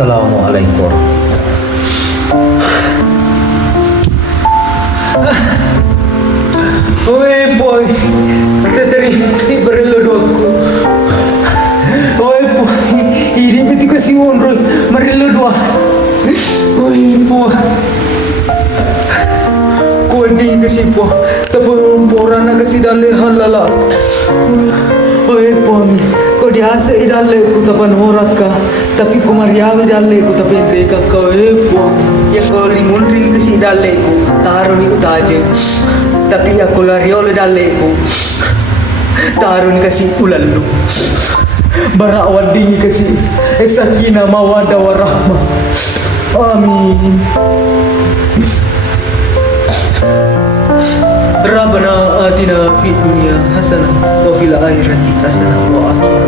Assalamualaikum. Oi boy, terima kasih berlodokku. Oi boy, ini betul kasih onrol berlodok. Oi boy, kau ini kasih boy, tapi orang nak kasih dalih halal aku. Oi boy, kau diasa idalih aku tapi norak ka, tapi kau mariawi idalih aku tapi mereka kau. Boy, ya kau limun ring kasih idalih aku, taruh ni utaje. Tapi aku lari oleh daleku tarun kasih ulalu barak wading kasih sakina mawadah warahmah amin. Rabbana atina fid dunya hasanah wa fil akhirati hasanah wa qina